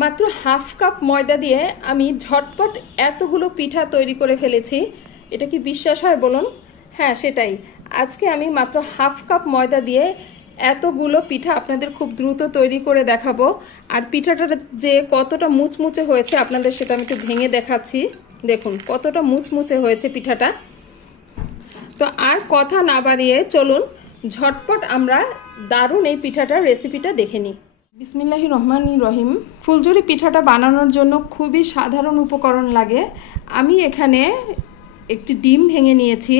মাত্র half cup ময়দা দিয়ে আমি ঝটপট এতগুলো পিঠা তৈরি করে ফেলেছি। এটা কি বিশ্বাস হয় বলুন? হ্যাঁ, সেটাই। আজকে আমি মাত্র হাফ কাপ ময়দা দিয়ে এতগুলো পিঠা আপনাদের খুব দ্রুত তৈরি করে দেখাবো। আর পিঠাটা যে কতটা মুচমুচে হয়েছে আপনাদের সেটা আমি একটু ভেঙে দেখাচ্ছি। দেখুন কতটা মুচমুচে হয়েছে পিঠাটা। তো আর কথা না বাড়িয়ে চলুন ঝটপট আমরা দারুণ এই পিঠাটার রেসিপিটা দেখে নিই। বিসমিল্লাহির রহমানির রহিম। ফুলঝুরি পিঠাটা বানানোর জন্য খুবই সাধারণ উপকরণ লাগে। আমি এখানে একটি ডিম ভেঙে নিয়েছি।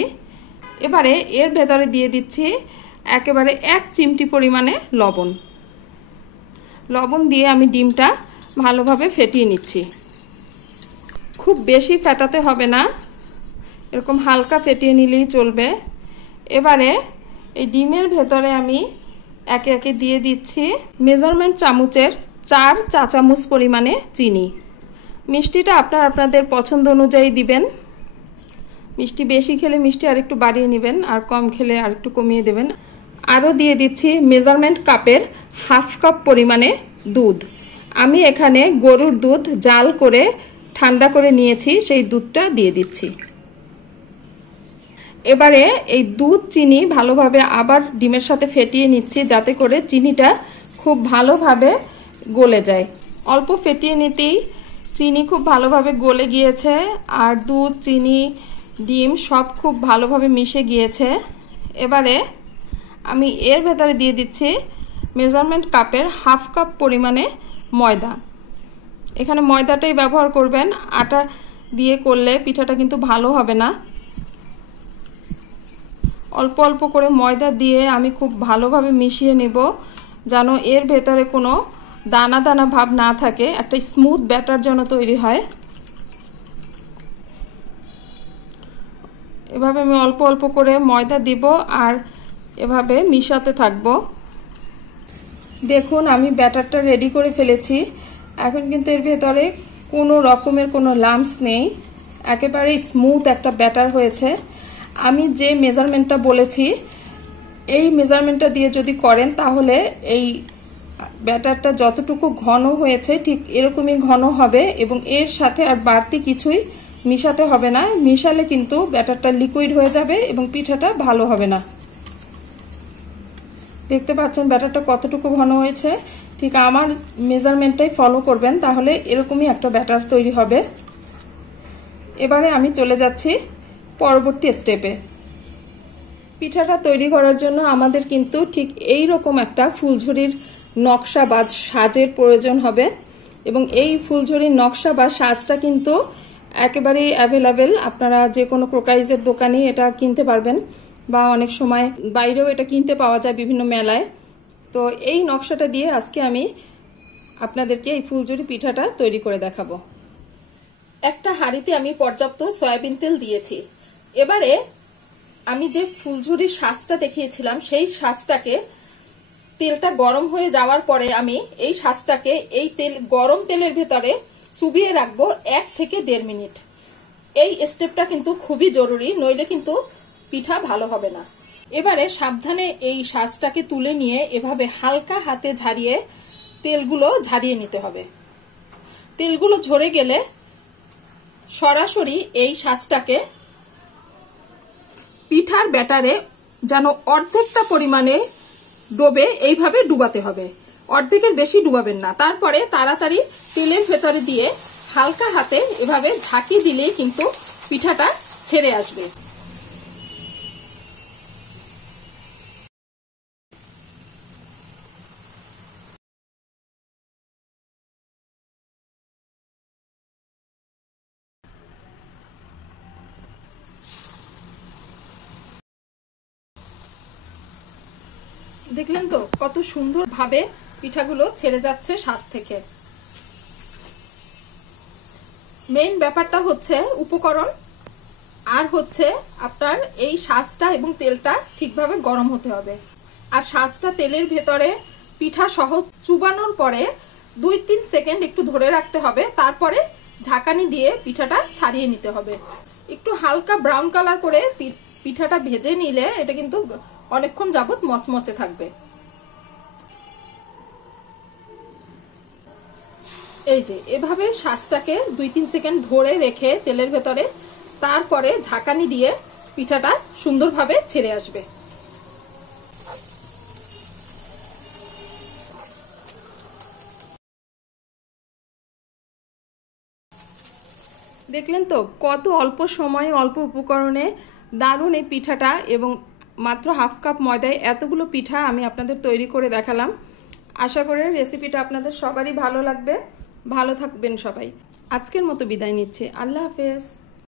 এবারে এর ভেতরে দিয়ে দিচ্ছি একেবারে 1 চিমটি পরিমাণে লবণ। লবণ দিয়ে আমি ডিমটা ভালোভাবে ফেটিয়ে নিচ্ছি। খুব বেশি ফেটাতে হবে না, এরকম হালকা ফেটিয়ে নিলেই চলবে। এবারে এই ডিমের ভেতরে আমি একে একে দিয়ে দিচ্ছি মেজারমেন্ট চামচের 4 চা চামচ পরিমাণে চিনি। মিষ্টিটা আপনাদের পছন্দ অনুযায়ী দিবেন। মিষ্টি বেশি খেলে মিষ্টি আরেকটু বাড়িয়ে নেবেন, আর কম খেলে আরেকটু কমিয়ে দেবেন। আরও দিয়ে দিচ্ছি মেজারমেন্ট কাপের হাফ কাপ পরিমাণে দুধ। আমি এখানে গরুর দুধ জাল করে ঠান্ডা করে নিয়েছি, সেই দুধটা দিয়ে দিচ্ছি। এবারে এই দুধ চিনি ভালোভাবে আবার ডিমের সাথে ফেটিয়ে নিচ্ছি, যাতে করে চিনিটা খুব ভালোভাবে গলে যায়। অল্প ফেটিয়ে নিতেই চিনি খুব ভালোভাবে গলে গিয়েছে, আর দুধ চিনি ডিম সব খুব ভালোভাবে মিশে গিয়েছে। এবারে আমি এর ভেতরে দিয়ে দিচ্ছি মেজারমেন্ট কাপের হাফ কাপ পরিমাণে ময়দা। এখানে ময়দাটাই ব্যবহার করবেন, আটা দিয়ে করলে পিঠাটা কিন্তু ভালো হবে না। অল্প অল্প করে ময়দা দিয়ে আমি খুব ভালোভাবে মিশিয়ে নেব, যেন এর ভেতরে কোনো দানা দানা ভাব না থাকে, একটা স্মুথ ব্যাটার যেন তৈরি হয়। এভাবে আমি অল্প অল্প করে ময়দা দিব আর এভাবে মিশাতে থাকব। দেখুন আমি ব্যাটারটা রেডি করে ফেলেছি। এখন কিন্তু এর ভেতরে কোনো রকমের কোনো লাম্পস নেই, একেবারে স্মুথ একটা ব্যাটার হয়েছে। আমি যে মেজারমেন্টটা বলেছি এই মেজারমেন্টটা দিয়ে যদি করেন তাহলে এই ব্যাটারটা যতটুকু ঘন হয়েছে ঠিক এরকমই ঘন হবে, এবং এর সাথে আর বাড়তি কিছুই মিশাতে হবে না। মিশালে কিন্তু ব্যাটারটা লিকুইড হয়ে যাবে এবং পিঠাটা ভালো হবে না। দেখতে পাচ্ছেন ব্যাটারটা কতটুকু ঘন হয়েছে। ঠিক আমার মেজারমেন্টটাই ফলো করবেন, তাহলে এরকমই একটা ব্যাটার তৈরি হবে। এবারে আমি চলে যাচ্ছি পরবর্তী স্টেপে। পিঠাটা তৈরি করার জন্য আমাদের কিন্তু ঠিক এই রকম একটা ফুলঝুরির নকশা বা সাজের প্রয়োজন হবে, এবং এই ফুলঝুরির নকশা বা সাজটা কিন্তু একেবারেই অ্যাভেলেবেল। আপনারা যে কোনো ক্রোকাইজের দোকানে এটা কিনতে পারবেন, বা অনেক সময় বাইরেও এটা কিনতে পাওয়া যায় বিভিন্ন মেলায়। তো এই নকশাটা দিয়ে আজকে আমি আপনাদেরকে এই ফুলঝুরি পিঠাটা তৈরি করে দেখাবো। একটা হাঁড়িতে আমি পর্যাপ্ত সয়াবিন তেল দিয়েছি। এবারে আমি যে ফুলঝুরির সাজটা দেখিয়েছিলাম সেই সাজটাকে, তেলটা গরম হয়ে যাওয়ার পরে আমি এই সাজটাকে এই গরম তেলের ভেতরে চুবিয়ে রাখবো 1 থেকে 1.5 মিনিট। এই স্টেপটা কিন্তু খুবই জরুরি, নইলে কিন্তু পিঠা ভালো হবে না। এবারে সাবধানে এই সাজটাকে তুলে নিয়ে এভাবে হালকা হাতে ঝাড়িয়ে তেলগুলো ঝারিয়ে নিতে হবে। তেলগুলো ঝরে গেলে সরাসরি এই সাজটাকে পিঠার ব্যাটারে যেন অর্ধেকটা পরিমাণে ডোবে এইভাবে ডুবাতে হবে, অর্ধেকের বেশি ডুবাবেন না। তারপরে তাড়াতাড়ি তেলের ভেতরে দিয়ে হালকা হাতে এভাবে ঝাঁকি দিলেই কিন্তু পিঠাটা ছেড়ে আসবে। দেখলেন তো কত সুন্দরভাবে পিঠাগুলো ছেড়ে যাচ্ছে সাজ থেকে। মেইন ব্যাপারটা হচ্ছে উপকরণ, আর হচ্ছে আপনার এই সাজটা এবং তেলটা ঠিকভাবে গরম হতে হবে। আর সাজটা তেলের ভেতরে পিঠা সহ চুবানোর পরে 2-3 সেকেন্ড একটু ধরে রাখতে হবে, তারপরে ঝাঁকানি দিয়ে পিঠাটা ছাড়িয়ে নিতে হবে। একটু হালকা ব্রাউন কালার করে পিঠাটা ভেজে নিলে এটা কিন্তু অনেকক্ষণ যাবত মচমচে থাকবে। এই যে এভাবে শাঁসটাকে 2-3 সেকেন্ড ধরে রেখে তেলের ভেতরে তারপরে ঝাঁকানি দিয়ে পিঠাটা সুন্দরভাবে ছেড়ে আসবে। দেখলেন তো কত অল্প সময়ে অল্প উপকরণে দারুণ এই পিঠাটা, এবং মাত্র হাফ কাপ ময়দায় এতগুলো পিঠা আমি আপনাদের তৈরি করে দেখালাম। আশা করি রেসিপিটা আপনাদের সবারই ভালো লাগবে। ভালো থাকবেন সবাই। আজকের মতো বিদায় নিচ্ছি। আল্লাহ হাফেজ।